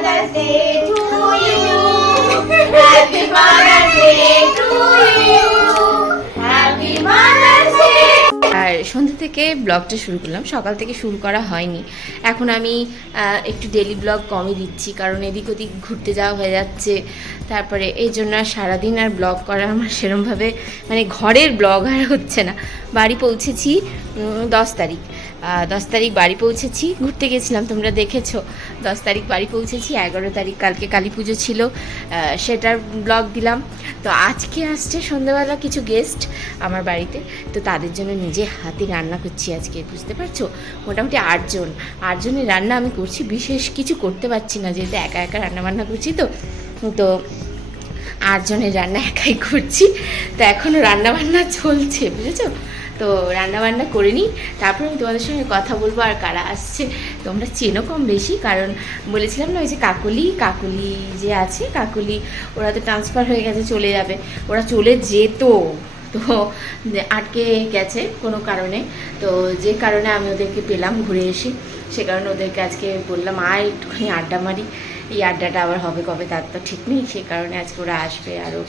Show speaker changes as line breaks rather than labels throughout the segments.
Day to you. Happy Day to you.
আর সন্ধ্যে থেকে ব্লগটা শুরু করলাম সকাল থেকে শুরু করা হয়নি এখন আমি একটু ডেলি ব্লগ কমই দিচ্ছি, কারণ এদিক ওদিক ঘুরতে যাওয়া হয়ে যাচ্ছে তারপরে এই জন্য আর সারাদিন আর ব্লগ করা আমার সেরমভাবে মানে ঘরের ব্লগ আর হচ্ছে না বাড়ি পৌঁছেছি দশ তারিখ দশ তারিখ বাড়ি পৌঁছেছি। ঘুরতে গেছিলাম, তোমরা দেখেছ। দশ তারিখ বাড়ি পৌঁছেছি, এগারো তারিখ কালকে কালী পুজো ছিল সেটার ব্লগ দিলাম। তো আজকে আসছে সন্ধ্যাবেলা কিছু গেস্ট আমার বাড়িতে। তো তাদের জন্য নিজে হাতে রান্না করছি আজকে, বুঝতে পারছ? মোটামুটি আটজন। আটজনের রান্না আমি করছি, বিশেষ কিছু করতে পারছি না, যেহেতু একা একা রান্না বান্না করছি তো। তো আটজনের রান্না একাই করছি। তো এখনও রান্না বান্না চলছে, বুঝেছ? তো রান্না বান্না করে নিই। তারপর আমি তোমাদের সঙ্গে কথা বলব আর কারা আসছে, তোমরা চেনো কম বেশি। কারণ বলেছিলাম না, ওই যে কাকলি কাকলি যে আছে, কাকুলি, ওরা তো ট্রান্সফার হয়ে গেছে, চলে যাবে। ওরা চলে যেত। তো আটকে গেছে কোনো কারণে। তো যে কারণে আমি ওদেরকে পেলাম ঘুরে এসে। সে কারণে ওদেরকে আজকে বললাম, আয় একটুখানি আড্ডা মারি। এই আড্ডাটা আবার হবে কবে, তার তো ঠিক নেই। সে কারণে আজকে ওরা আসবে। আরও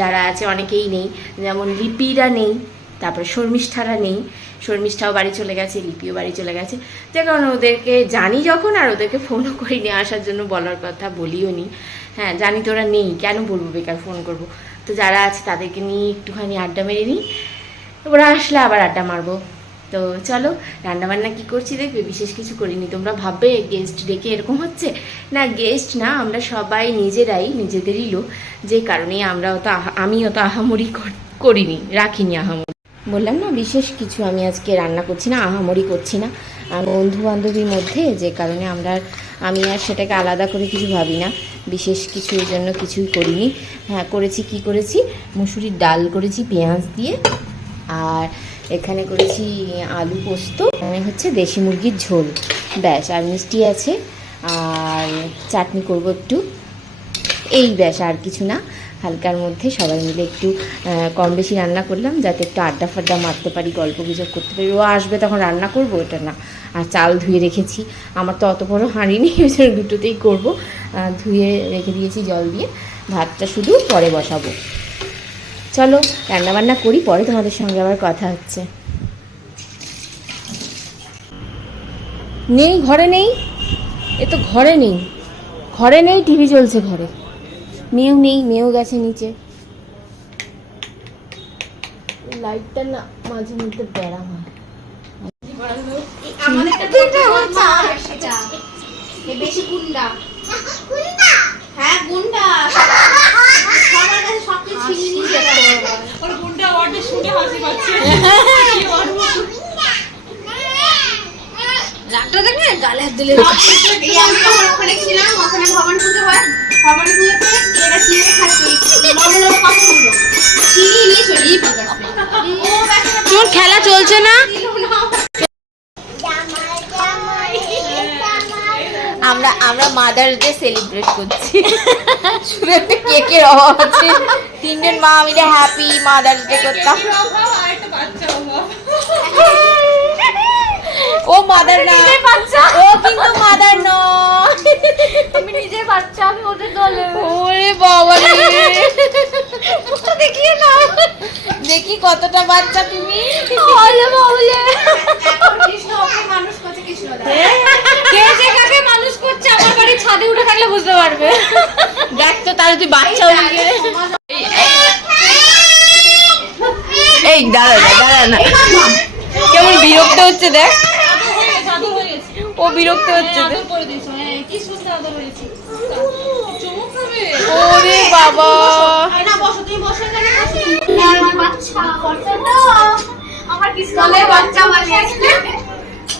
যারা আছে, অনেকেই নেই। যেমন লিপিরা নেই। তারপরে শর্মিষ্ঠারা নেই। শর্মিষ্ঠাও বাড়ি চলে গেছে, লিপিও বাড়ি চলে গেছে। যে কারণে ওদেরকে জানি যখন, আর ওদেরকে ফোনও করি নিয়ে আসার জন্য বলার কথা বলিও নি। হ্যাঁ জানি তো ওরা নেই, কেন বলব বেকার ফোন করব? তো যারা আছে তাদেরকে নিয়ে একটুখানি আড্ডা মেরে নিই। ওরা আসলে আবার আড্ডা মারবো। তো চলো, রান্নাবান্না কি করছি দেখবে? বিশেষ কিছু করিনি। তোমরা ভাববে গেস্ট ডেকে এরকম হচ্ছে? না গেস্ট না, আমরা সবাই নিজেরাই, নিজেদেরই লোক। যে কারণে আমরা অত আমি অত আহামরি কর- করিনি, রাখিনি আহামরি। বললাম না, বিশেষ কিছু আমি আজকে রান্না করছি না, আহামরি করছি না। বন্ধু বান্ধবীর মধ্যে যে কারণে আমরা, আমি আর সেটাকে আলাদা করে কিছু ভাবি না, বিশেষ কিছু এর জন্য কিছুই করিনি। হ্যাঁ করেছি কি করেছি? মুসুরির ডাল করেছি, পেঁয়াজ দিয়ে, আর এখানে করেছি আলু পোস্ত মানে হচ্ছে দেশি মুরগির ঝোল। ব্যাস, আর মিষ্টি আছে, আর চাটনি করব একটু। এই ব্যাস, আর কিছু না। হালকার মধ্যে সবাই মিলে একটু কম বেশি রান্না করলাম, যাতে একটু আড্ডা ফাড্ডা মারতে পারি, গল্প গুজব করতে পারি। ও আসবে তখন রান্না করব, ওটা না। আর চাল ধুয়ে রেখেছি। আমার তো অত বড় হাঁড়ি নেই, ওই জন্য দুটোতেই করব। ধুয়ে রেখে দিয়েছি জল দিয়ে। ভাতটা শুধু পরে বসাবো। চলো, রান্নাবান্না করি, পরে তোমাদের সঙ্গে আবার কথা হচ্ছে। নেই, ঘরে নেই? এ তো ঘরে নেই। ঘরে নেই, টিভি চলছে ঘরে। মেয়েও নেই মেয়েও গেছে নিচে। লাইটটা না মাঝে মধ্যে বেড়া হয়।
বেশি গুন্ডা। হ্যাঁ গুন্ডা। সবার কাছে সব ছিনিয়ে নিয়ে যেতে
ওর গুন্ডা ওয়ার্ডে শুনে হাসি পাচ্ছে।
রাগটা দেখলে গালে হাত দিলে ছিলাম ওখানে ভবন পুজো হয়। পুজোতে চিড়ে খাচ্ছি কথা চিড়ি নিয়ে
তোর খেলা চলছে না? আমরা আমরা মাদার্স ডে সেলিব্রেট করছি। শুধু একটা কেকের অভাব আছে। তিনজন মা মিলে হ্যাপি মাদার্স ডে করতাম। ও মাদার না ও কিন্তু মাদার নয়
আমি নিজে বাচ্চা আমি ওদের দলে।
ওরে বাবা রে। দেখিয়ে না দেখি কতটা বাচ্চা তুমি।
বলে বলে। এখন কৃষ্ণ ওকে মানুষ করছে কৃষ্ণ
কে যে কাকে মানুষ করছে আমার বাড়ির ছাদে উঠে থাকলে বুঝতে পারবে। দেখ তো তাহলে তুই বাচ্চা হয়ে এই দাঁড়া না দাঁড়া না। কেমন বিরক্ত হচ্ছে দেখ।
হয়ে
ও বিরক্ত হচ্ছে
হ্যাঁ কি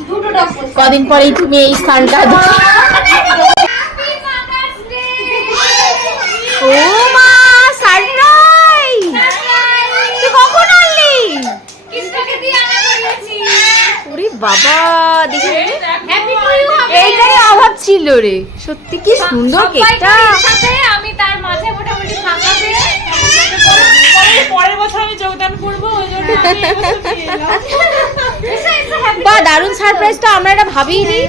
দুটো ডগ
কদিন পরেই তুমি এই স্থানটা ও মা সারপ্রাইজ তুই কখন আনলি? ওরে বাবা দেখি।
হ্যাপি টু ইউ
এইটাই অভাব ছিল রে। সত্যি কি সুন্দর কেকটা
সাথে আমি তার মাঝে মোটামুটি ফাঁকা পেয়ে
পরের- পরের যোগদান করব ওই জন্য এলাম।
বা দারুণ সারপ্রাইজ তো আমরা এটা ভাবিনি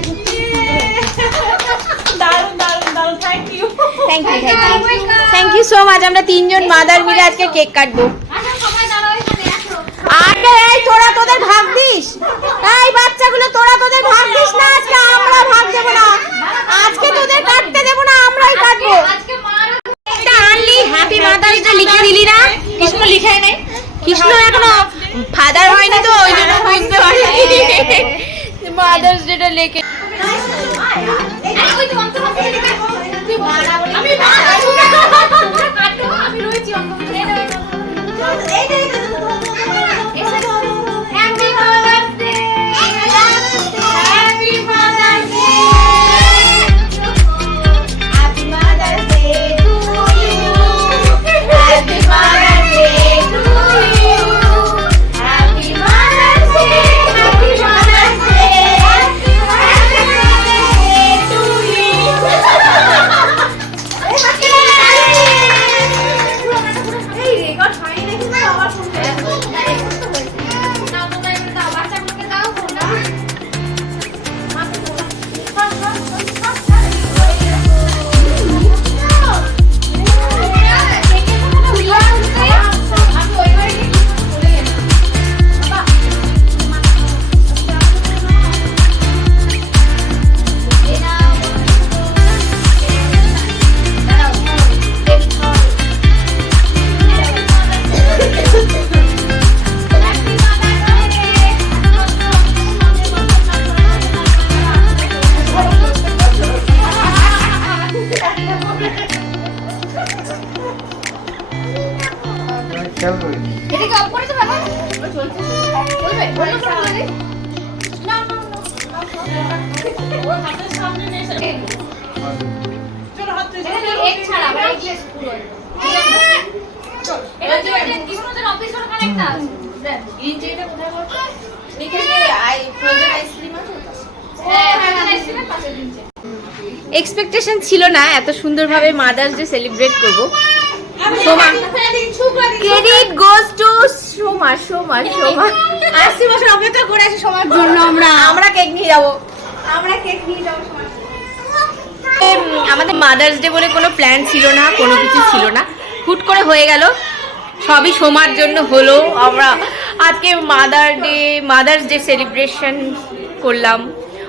দারুণ দারুণ দারুণ। Thank
thank you thank you thank you so much আমরা তিনজন মাদার মিলে আজকে কেক কাটবো।
আচ্ছা সবাই দাঁড়াও এখানে আসো।
আরে এই তোরা তোদের ভাগ দিস এই বাচ্চাগুলো তোরা তোদের ভাগ দিস না আজকে? আমরা ভাগ দেব না। আজকে তোদের কাটতে দেব না আমরাই কাটবো।
আজকে মার।
আনলি হ্যাপি মাদার্স ডে লিখে দিলি না।
কৃষ্ণ লিখাই নাই।
কৃষ্ণ এখনও ফাদার হয়নি তো ওই জন্য বুঝতে পারিনি মাদার্স ডেটা লেখে
আমি
এক্সপেকটেশন ছিল না এত সুন্দরভাবে মাদার্স ডে সেলিব্রেট করব। Soma credit goes to Soma Soma Soma.
আশি বছর অপেক্ষা করে আছি সবার জন্য আমরা।
আমরা কেক নিয়ে যাব।
আমরা কেক নিয়ে যাব
আমাদের মাদার্স ডে বলে কোনো প্ল্যান ছিল না কোনো কিছু ছিল না। হুট করে হয়ে গেল। সবই সোমার জন্য হলো। আমরা আজকে mother day mother's day celebration করলাম।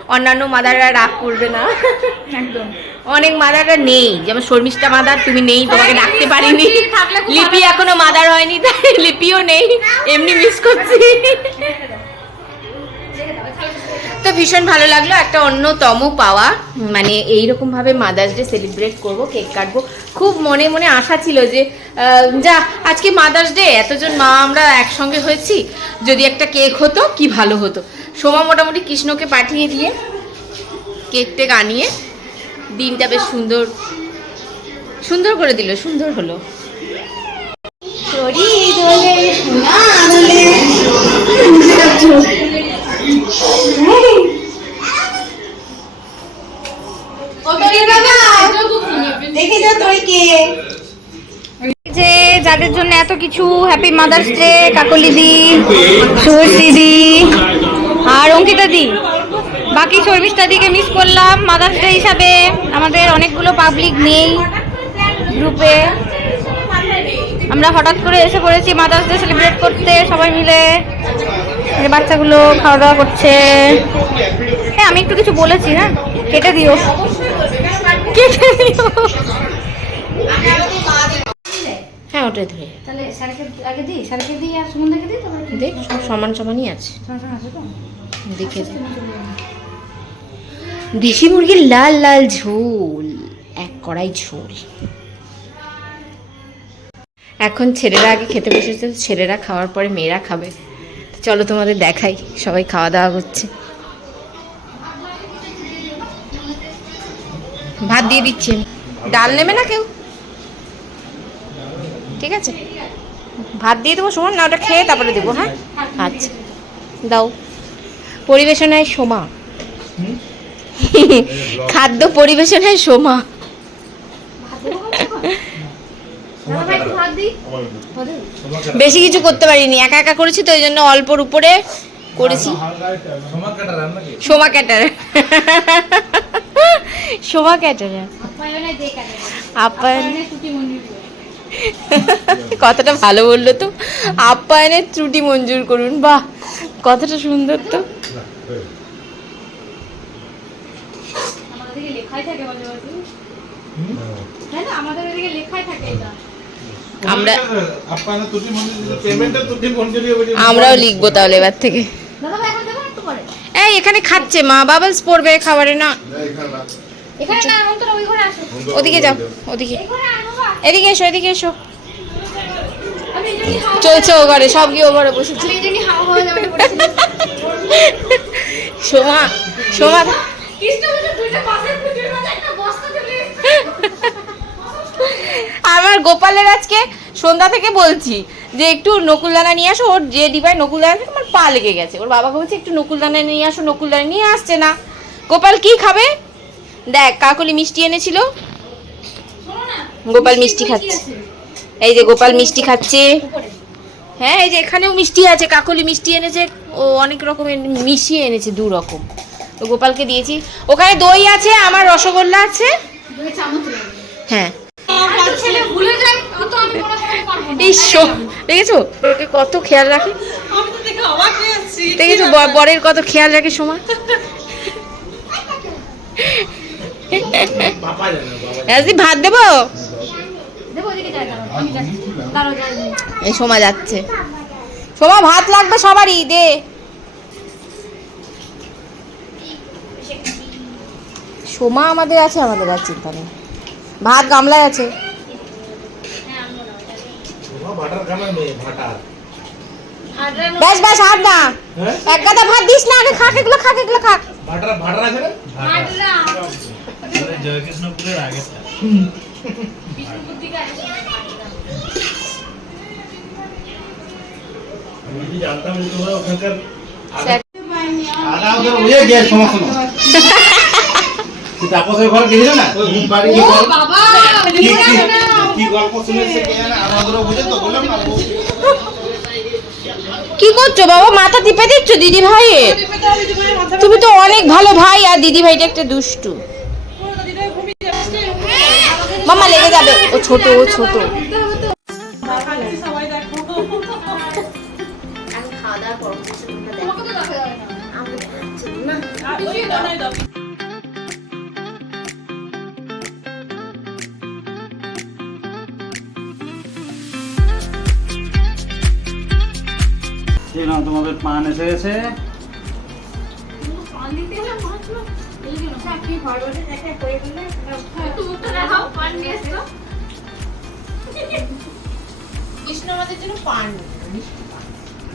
অন্যান্য মাদাররা রাগ করবে না।
একদম।
অনেক মাদাররা নেই। যেমন শর্মিষ্ঠা মাদার তুমি নেই তোমাকে ডাকতে পারিনি। লিপি এখনও মাদার হয়নি তাই লিপিও নেই এমনি মিস করছি। তো ভীষণ ভালো লাগল একটা অন্যতম পাওয়া। মানে এইরকম ভাবে মাদার্স ডে সেলিব্রেট করব কেক কাটবো। খুব মনে মনে আশা ছিল যে যা আজকে মাদার্স ডে এতজন মা আমরা একসঙ্গে হয়েছি। যদি একটা কেক হতো কি ভালো হতো। সোমা মোটামুটি কৃষ্ণকে পাঠিয়ে দিয়ে কেক টেক আনিয়ে দিনটা বেশ সুন্দর সুন্দর করে দিল সুন্দর হলো।
দেখে যা
যাদের জন্য এত কিছু হ্যাপি মাদার্স ডে কাকলি দি সুরসি দি আর অঙ্কিতা দি। বাকি শর্মিষ্ঠা দিকে মিস করলাম। মাদার্স ডে হিসাবে আমাদের অনেকগুলো পাবলিক নেই গ্রুপে আমরা হঠাৎ করে এসে পড়েছি মাদার্স ডে সেলিব্রেট করতে সবাই মিলে। এই বাচ্চাগুলো খাওয়া দাওয়া করছে। হ্যাঁ আমি একটু কিছু বলেছি হ্যাঁ? কেটে দিও। কেটে দিও।
হ্যাঁ ওটাই ধরে
তাহলে স্যারকে আগে দিই স্যারকে দিই আর সুমনদাকে দিই তারপরে কি?
সব সমান সমানই আছে। দেখে। দেশি মুরগির লাল লাল ঝোল এক কড়াই ঝোল। এখন ছেলেরা আগে খেতে বসেছে তো ছেলেরা খাওয়ার পরে মেয়েরা খাবে। চলো তোমাদের দেখাই সবাই খাওয়া দাওয়া করছে। ভাত দিয়ে দিচ্ছি ডাল নেবে না কেউ? ঠিক আছে। ভাত দিয়ে দেবো শোন না ওটা খেয়ে তারপরে দেবো হ্যাঁ? আচ্ছা। দাও। পরিবেশনায় সোমা। খাদ্য পরিবেশনায় সোমা। বেশি কিছু করতে পারিনি, একা একা করেছি তো, ওই জন্য অল্পর উপরে করেছি। সোমা ক্যাটার সোমা ক্যাটার আপ্যায়ন। কথাটা ভালো বলল তো। আপ্যায়নের ত্রুটি মঞ্জুর করুন, বাহ, কথাটা সুন্দর তো
আমাদের দিকে লেখাই থাকে মাঝে মাঝে হ্যাঁ না? আমাদের ওদিকে লেখাই থাকে এটা।
আমরা আমরাও লিখব তাহলে এবার থেকে। এই এখানে খাচ্ছে মা বাবলস পড়বে খাবারে না। ওদিকে যাও ওদিকে। এদিকে এসো এদিকে এসো। চলছে ও ঘরে সব গিয়ে ও ঘরে বসেছে। সোমা সোমা। আমার গোপালের আজকে সন্ধ্যা থেকে বলছি যে একটু নকুলদানা নিয়ে আসো, ওর যে ডিবায় নকুলদানা থেকে, আমার পা লেগে গেছে। ওর বাবাকে বলছে, একটু নকুলদানা নিয়ে আসো, নকুলদানা নিয়ে আসছে না। গোপাল কি খাবে? দেখ কাকলি মিষ্টি এনেছিল। গোপাল মিষ্টি খাচ্ছে। এই যে গোপাল মিষ্টি খাচ্ছে। হ্যাঁ এই যে এখানেও মিষ্টি আছে, কাকলি মিষ্টি এনেছে, ও অনেক রকমের মিশিয়ে এনেছে দু রকম গোপালকে দিয়েছি। ওখানে দই আছে, আমার রসগোল্লা আছে। হ্যাঁ। শো দেখেছ? ওকে কত খেয়াল রাখে। দেখেছ বরের কত খেয়াল রাখে সময়। আজকে ভাত দেবো। এই সময় যাচ্ছে। সময় ভাত লাগবে সবারই, দে। সোমা আমাদের আছে আমাদের আর চিন্তা নেই ভাত গামলায় আছে
তোমার ভাটার খানা মেয়ে, ভাটার।
ব্যাস ব্যাস আর না
হ্যাঁ?
এক গাদা ভাত দিস না আগে খাক এগুলো খাক এগুলো খাক
ভাটার- ভাটার আছে না?
জয়কৃষ্ণপুরের আগেরটা
আমি কি জানতাম যে তোমরা ওখানকার
স্যার-
আদা ওদের বুঝে গিয়ে সমস্ত না। তুই তাপসের ঘর গেছিল না? কি গল্প- কি- কি- কি গল্প শুনেছে কে জানে? আমাদেরও বুঝে তো বললাম না,
কি করছ বাবা? মাথা টিপে দিচ্ছ দিদি ভাইয়ের? তুমি তো অনেক ভালো ভাই আর দিদি ভাইটা একটা দুষ্টু। মামা লেগে যাবে। ও ছোট ও ছোট।
এই নাও তোমাদের পান এসে গেছে।
পান দিতে গেলে মাছ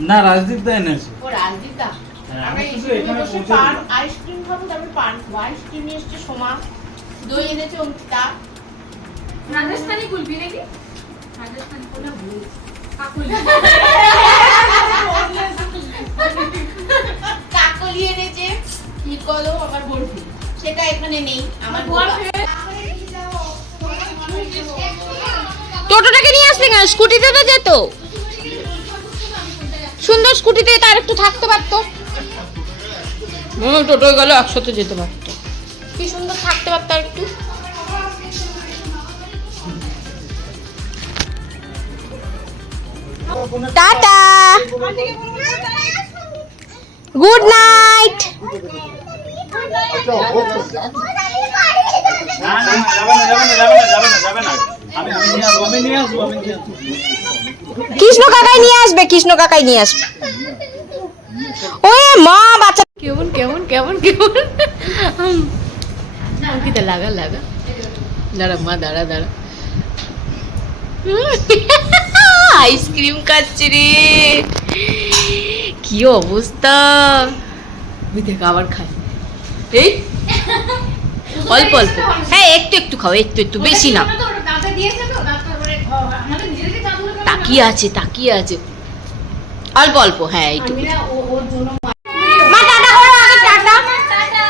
না
রাজদীপ দা এনেছে।
ও রাজদীপা
হ্যাঁ।
আইসক্রিম খাব তারপর পান খাব। আইসক্রিম নিয়ে এসছে সোমা। দই এনেছে অঙ্কিতা
রাজস্থানি কুলফি নাকি? রাজস্থানি কোনটা ভুল। কাকুলি।
কাকলি এনেছে কি কলো আমার বরফি। সেটা এখানে নেই আমার টোটোটাকে নিয়ে আসলে কেন? স্কুটিতে তো যেত। সুন্দর স্কুটিতে তার একটু থাকতে পারতো। হুম টোটো গেলে একসাথে যেতে পারতো। কি সুন্দর থাকতে পারতো আর একটু।
আমি নিয়ে আসব
কৃষ্ণ কাকাই নিয়ে আসবে, কৃষ্ণ কাকাই নিয়ে আসবে। ওয়ে মা, বাচ্চা কেমন কেমন কেমন কেমন? অঙ্কিতা, লাগা লাগা। দাঁড়া, মা, দাঁড়া দাঁড়া। আইসক্রিম খাচ্ছে রে। কি অবস্থা? ওই দেখ আবার খায় এই? অল্প অল্প। হ্যাঁ একটু একটু খাও একটু একটু বেশি না। তাকিয়ে আছে তাকিয়ে আছে। অল্প অল্প হ্যাঁ
ও-
মা টাটা করো আগে টাটা।
Tata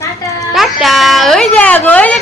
tata.
টাটা ওই দেখ ওই দেখ।